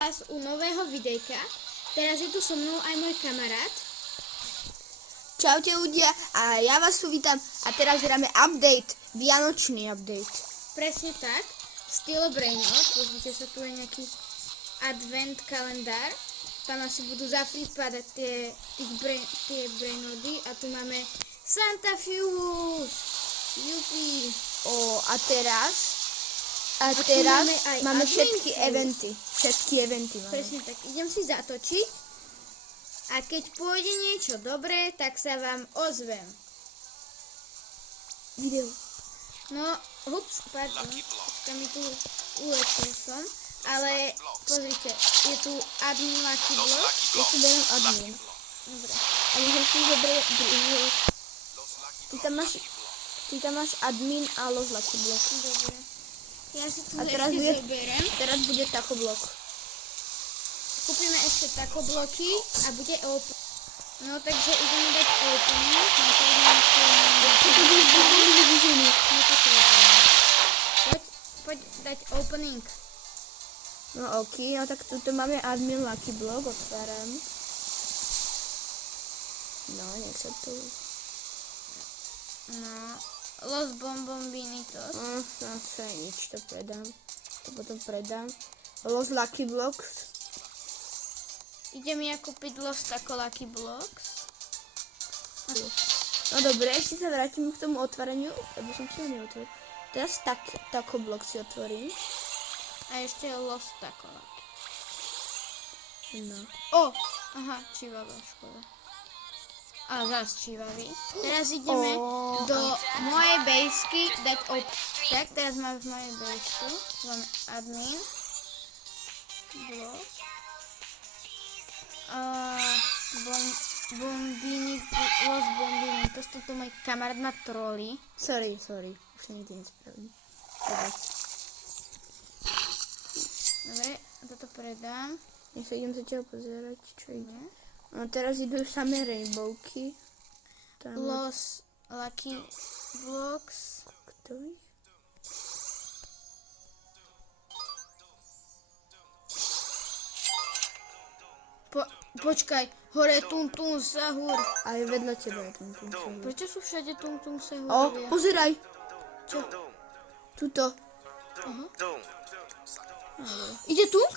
vás u nového videjka. Teraz je tu so mnou aj môj kamarát. Čaute ľudia a ja vás tu vítam a teraz hráme update, vianočný update. Presne tak, v štýle Brainrod. Pozrite sa, tu je nejaký advent kalendár. Tam asi budú za free padať tie Brainrody a tu máme Santa Fuse. Jupi. A teraz máme všetky eventy. Všetky eventy máme. Presne tak, idem si zatočiť. A keď pôjde niečo dobré, tak sa vám ozvem. Video. No, pardon, počkaj, mi tu uletel som. Ale pozrite, je tu admin Lucky Block. Ja si beriem admin. Dobre. A môžem si zobrať druhý. Ty tam máš admin a los Lucky Block. Dobre. Ja si tu A ešte zoberiem. teraz bude taco block. Kúpime ešte taco bloky a bude open. No, takže ideme dať opening. Poď dať opening. No ok, no tak tuto máme admin Lucky Block, otváram. No, nech sa tu... No, Los Bombombitos. No, sa nič, to predám. To potom predám. Los Lucky Blocks. Idem ja kúpiť Los Taco Lucky Blocks. No dobre, ešte sa vrátim k tomu otváraniu, lebo som si ho neotvoril. Teraz Taco Block si otvorím. A ešte Los Taco Lucky. No. Aha, čivava, škoda. A zás čivavý. Teraz ideme do mojej bejsky dať Tak, teraz máme v mojej bejsku. Máme admin. Blok. Los Bombini. To sú tu môj kamarát má troly. Sorry. Už sa nikdy nespravím. Dobre, toto predám. Nech sa idem zatiaľ pozerať, čo ide. No teraz idú samé rainbowky. Los Lucky Blocks. Ktorý? Počkaj, hore Tum Sahur. Aj vedľa teba je Tum Sahur. Prečo sú všade Tum Sahur? Pozeraj! Čo? Tuto. Aha. Ide Tung?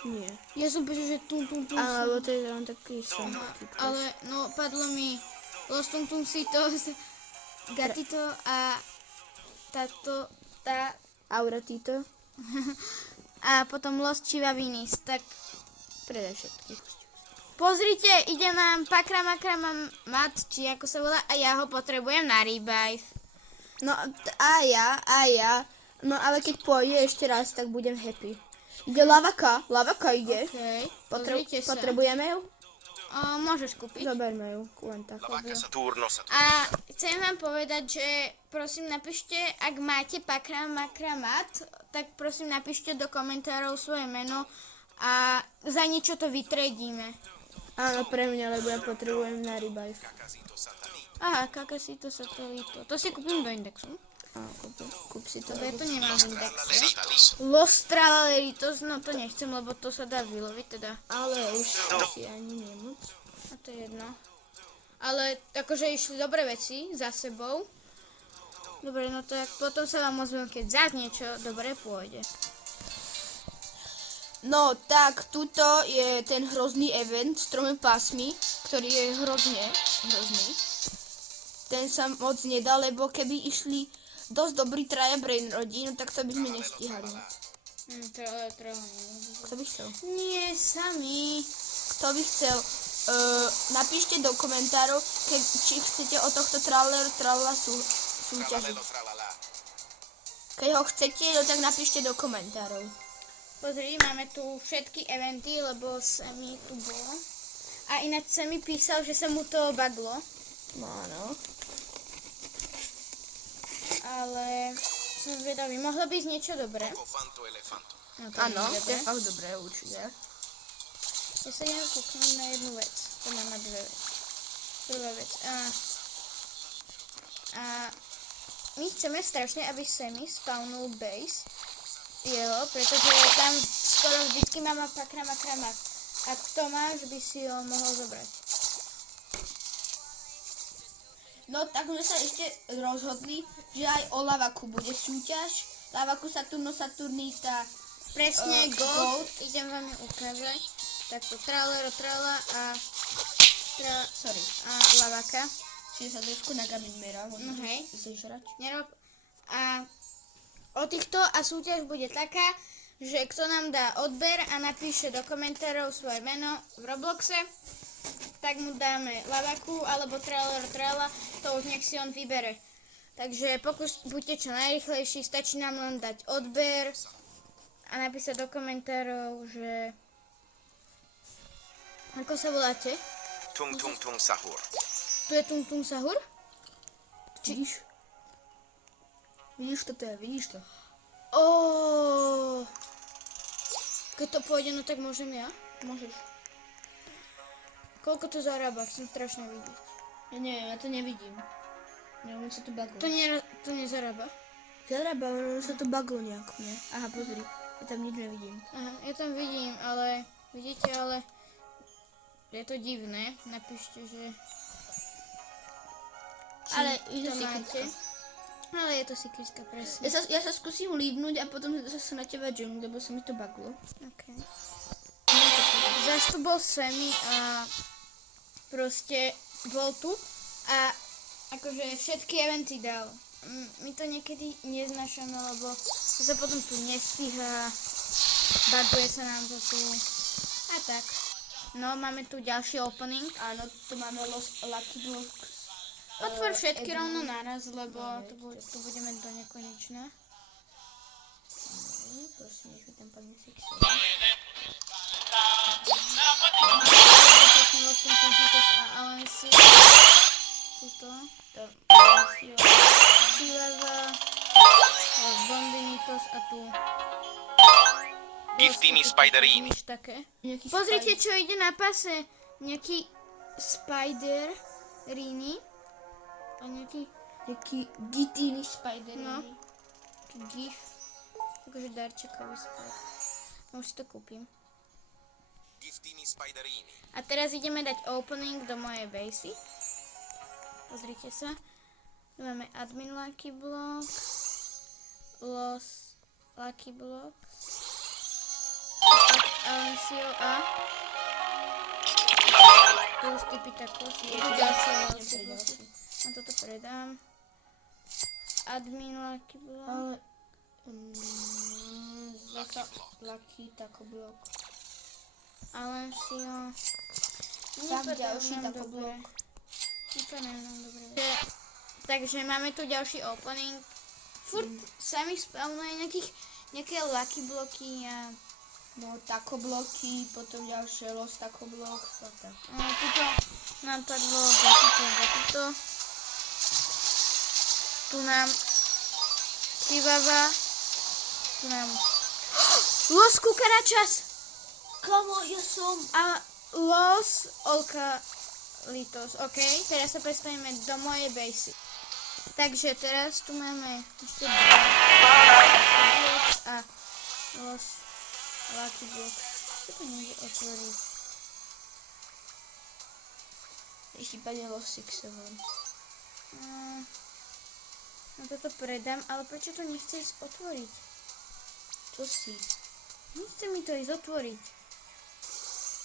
Nie. Ja som počul, že Tum Alebo to je len taký som. Ale no, padlo mi Los Sitos, Gatito a Auratito. a potom Los Chivavinis, tak Predaj všetkých. pozrite, ide nám Pakra Makra Mat, či ako sa volá, a ja ho potrebujem na revive. No a ja. No ale keď pôjde ešte raz, tak budem happy. Ide lavaka ide. Okay, pozrite sa. Potrebujeme ju? Môžeš kúpiť. Zoberme ju, len tak. A chcem vám povedať, že prosím napíšte, ak máte Pakra Makra Mat, tak prosím napíšte do komentárov svoje meno a za niečo to vytredíme. Áno, pre mňa, lebo ja potrebujem na revive. Aha, Kakasito Satelito. To si kúpim do indexu. Kúp si to. Ja to nemám v indexe. Los Traleritos, no to nechcem, lebo to sa dá vyloviť teda. Ale už si ani nemoc. A to je jedno. Ale akože išli dobré veci za sebou. Dobre, no tak potom sa vám ozvem, keď zás niečo dobre pôjde. No tak, tuto je ten hrozný event s 3 pásmi, ktorý je hrozný. Ten sa moc nedá, lebo keby išli dosť dobrí traja Brainrodi, no tak to by sme nestíhali. Kto by chcel? Nie, sami. Kto by chcel? Napíšte do komentárov, či chcete o tohto tralala súťažiť. Keď ho chcete, no tak napíšte do komentárov. Pozri, máme tu všetky eventy, lebo Semi tu bolo. A ináč Semi písal, že sa mu to baglo. No áno. Ale som zvedavý, mohlo byť niečo dobré. No, áno, to je fakt dobré, určite. Ja sa idem kúknúť na jednu vec. To mám na dve veci. Prvá vec. A my chceme strašne, aby Semi spawnul base. jeho, pretože je tam skoro vždycky mám kramak. Ak to máš, by si ho mohol zobrať. No tak sme sa ešte rozhodli, že aj o Lavaku bude súťaž. Lavaku Saturnita. Presne, Gold. gold. Idem vám ju ukázať. Takto tralero, trala a Sorry. lavaka. Čiže sa trošku nagabiť mera. No hej. Chceš žrať? Nerob. A o týchto a súťaž bude taká, že kto nám dá odber a napíše do komentárov svoje meno v Robloxe, tak mu dáme lavaku alebo trala, to už nech si on vybere. Takže buďte čo najrychlejší, stačí nám len dať odber a napísať do komentárov, že... Ako sa voláte? Tung tung tung sahur. Tu je Tung Tung Sahur? Vidíš? Vidíš to? Vidíš to? Keď to pôjde, no tak môžem ja? Môžeš. Koľko to zarába? Chcem strašne vidieť. Ja neviem, ja to nevidím. Neviem, sa to baglo. To nezarába? Zarába, ale sa to baglo nejako, nie? Aha, pozri. Ja tam nič nevidím. Aha, ja tam vidím, ale... Vidíte, ale... Je to divné. Napíšte, že... Ale je to to máte. secretka. Ale je to secretka, presne. Ja sa skúsim líbnuť a potom zase na teba džung, lebo sa mi to baglo. Okay. Zas tu bol Semi a proste bol tu a akože všetky eventy dal. My to niekedy neznášame, lebo sa potom tu nestíha, baguje sa nám to tu a tak. No, máme tu ďalší opening. Áno, tu máme Lucky Blocks. Otvor všetky rovno naraz, lebo tu budeme do nekonečna. Prosím, nech mi tam padne sexy. Tuto. To Silava, Los Bombinitos a tu. Giftini Spiderini. Nič také. Pozrite, čo ide na pase. Nejaký Spider Rini. A nejaký Gitini Spider. No. gif. Akože darčekový Spider. No už si to kúpim. Giftini Spiderini. A teraz ideme dať opening do mojej basy. Pozrite sa. Tu máme admin Lucky Block. Los Lucky Block. Alencio a plus typy takos. Je tu ďalšie Lucky Blocky. A toto predám. Admin Lucky Block. Ale... zasa Lucky Taco Block. Alencio. Tak ďalší Taco Block. Vypadajú nám dobre. Takže máme tu ďalší opening. Furt sa mi spavnuje nejaké Lucky Blocky a... No, Taco Blocky, potom ďalšie Los Taco Blocks a tak. No, tuto nám padlo za tuto. Tu nám Chivava. Tu nám Los Cucarachas Kamo, ja som... a Los Olcalitos. OK, teraz sa prestaneme do mojej basy. Takže teraz tu máme ešte blocks a Los Lucky Block. Čo to nejde otvoriť? Ešte padne Los 6-7. No toto predám, ale prečo to nechce ísť otvoriť? Čo si? Nechce mi to ísť otvoriť.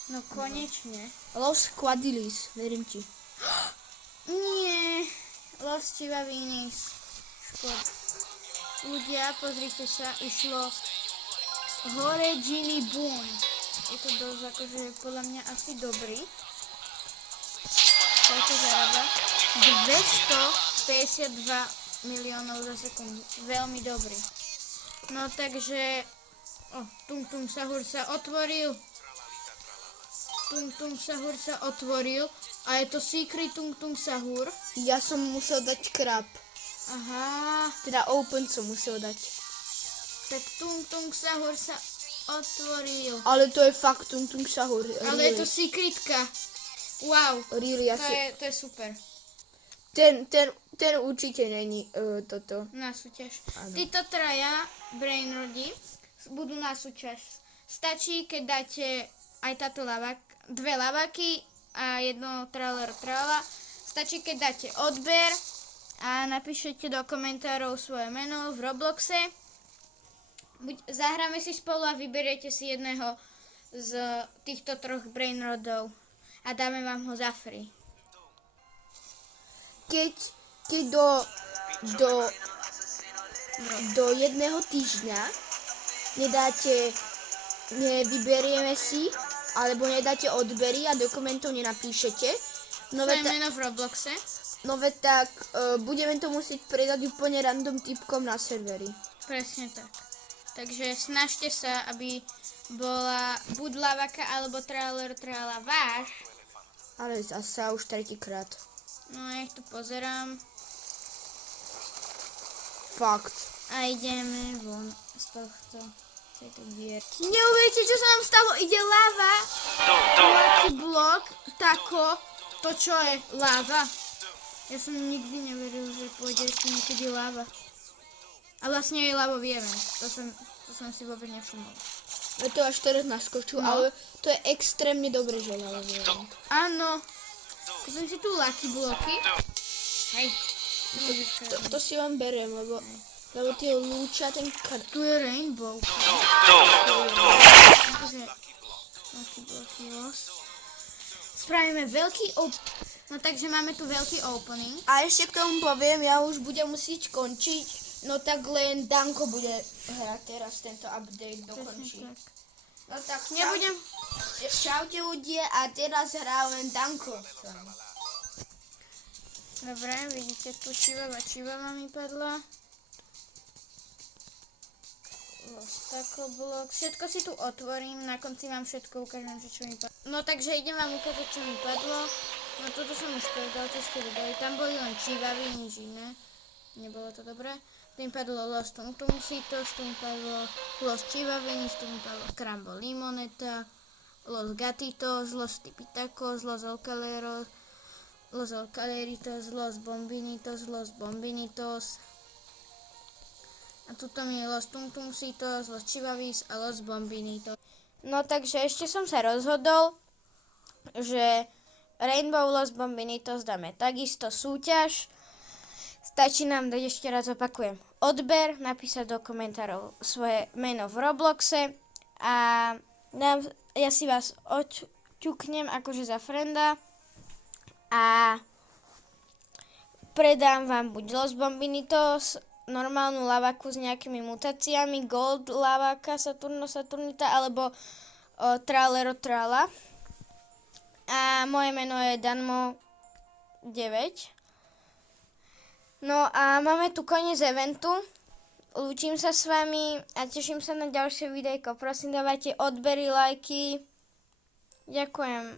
No konečne. Los Quadilis, verím ti. Nie. Los Chivavinis. Škod. Ľudia, pozrite sa, išlo hore Genie Boom. Je to dosť akože podľa mňa asi dobrý. Koľko zarába? 252 miliónov za sekundu. Veľmi dobrý. No takže... Tung Tung Sahur sa otvoril. Tung Tung Sahur sa otvoril. A je to Secret Tung Tung Sahur. Ja som musel dať krab. Aha. Teda open som musel dať. Tak Tung Tung Sahur sa otvoril. Ale to je fakt Tung Tung Sahur. Ale je to secretka. Wow. Really, ja To je super. Ten určite není toto. Na súťaž. Áno. Títo traja brainrodi budú na súťaž Stačí, keď dáte aj táto dve lavaky a jedno trala. Stačí, keď dáte odber a napíšete do komentárov svoje meno v Robloxe. Zahráme si spolu a vyberiete si jedného z týchto troch brainrodov a dáme vám ho za free. Keď do jedného týždňa nevyberieme si, alebo nedáte odbery a do komentov nenapíšete, Svoje meno v Robloxe. tak budeme to musieť predať úplne random typkom na servery. Presne tak. Takže snažte sa, aby bola buď lavaka alebo trala váš. Ale zasa už tretíkrát. No ja ich tu pozerám Fakt. a ideme von z tejto dier. Neuviete, čo sa nám stalo? Ide lava. Taký blok, tako, to čo je? Lava. Ja som nikdy neveril, že pôjde ešte niekedy lava. A vlastne je lavový event. To som si vôbec nevšimol. Ja to až teraz naskočil, ale to je extrémne dobre, že lavový event. Áno. Kúpim si tu lucky bloky. Hej. To si vám beriem, lebo tie lúča ten Tu je rainbow. Takže lucky bloky los. Spravíme veľký No takže máme tu veľký opening. A ešte k tomu poviem, ja už budem musieť končiť, no tak len Danko bude hrať teraz tento update dokončí. Tak. No tak Nebudem. čaute ľudia a teraz hrá len Danko. Dobre, vidíte tu čivava mi padla. Tako blok. Všetko si tu otvorím, na konci vám všetko ukážem, že čo mi padlo. No takže idem vám ukázať, čo mi padlo. No toto som už povedal, čo ste videli. Tam boli len čivavy, nič iné. Nebolo to dobré. Tu mi padlo Los Tung Tung Sitos, tu mi padlo Los Chivavinis, tu mi padlo Crambo Limoneta, Los Gatitos, Los Tipitacos, Los Alcaleros, Los Alcaleritos, Los Bombinitos. A tuto mi je Los Tung Tung Sitos, Los Chivavis a Los Bombinitos. No takže ešte som sa rozhodol, že Rainbow Los Bombinitos dáme takisto súťaž. Stačí nám dať, ešte raz opakujem, odber, napísať do komentárov svoje meno v Robloxe a ja si vás odťuknem akože za frenda a predám vám buď Los Bombinitos, normálnu lavaku s nejakými mutáciami, Gold lavaka, Saturnita alebo Tralero Trala. A moje meno je Danmo 9. No a máme tu koniec eventu. Lúčim sa s vami a teším sa na ďalšie videjko. Prosím, dávajte odbery, lajky. Ďakujem.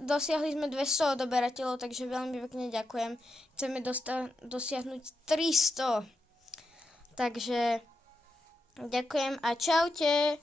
Dosiahli sme 200 odoberateľov, takže veľmi pekne ďakujem. Chceme dosiahnuť 300. Takže ďakujem a čaute.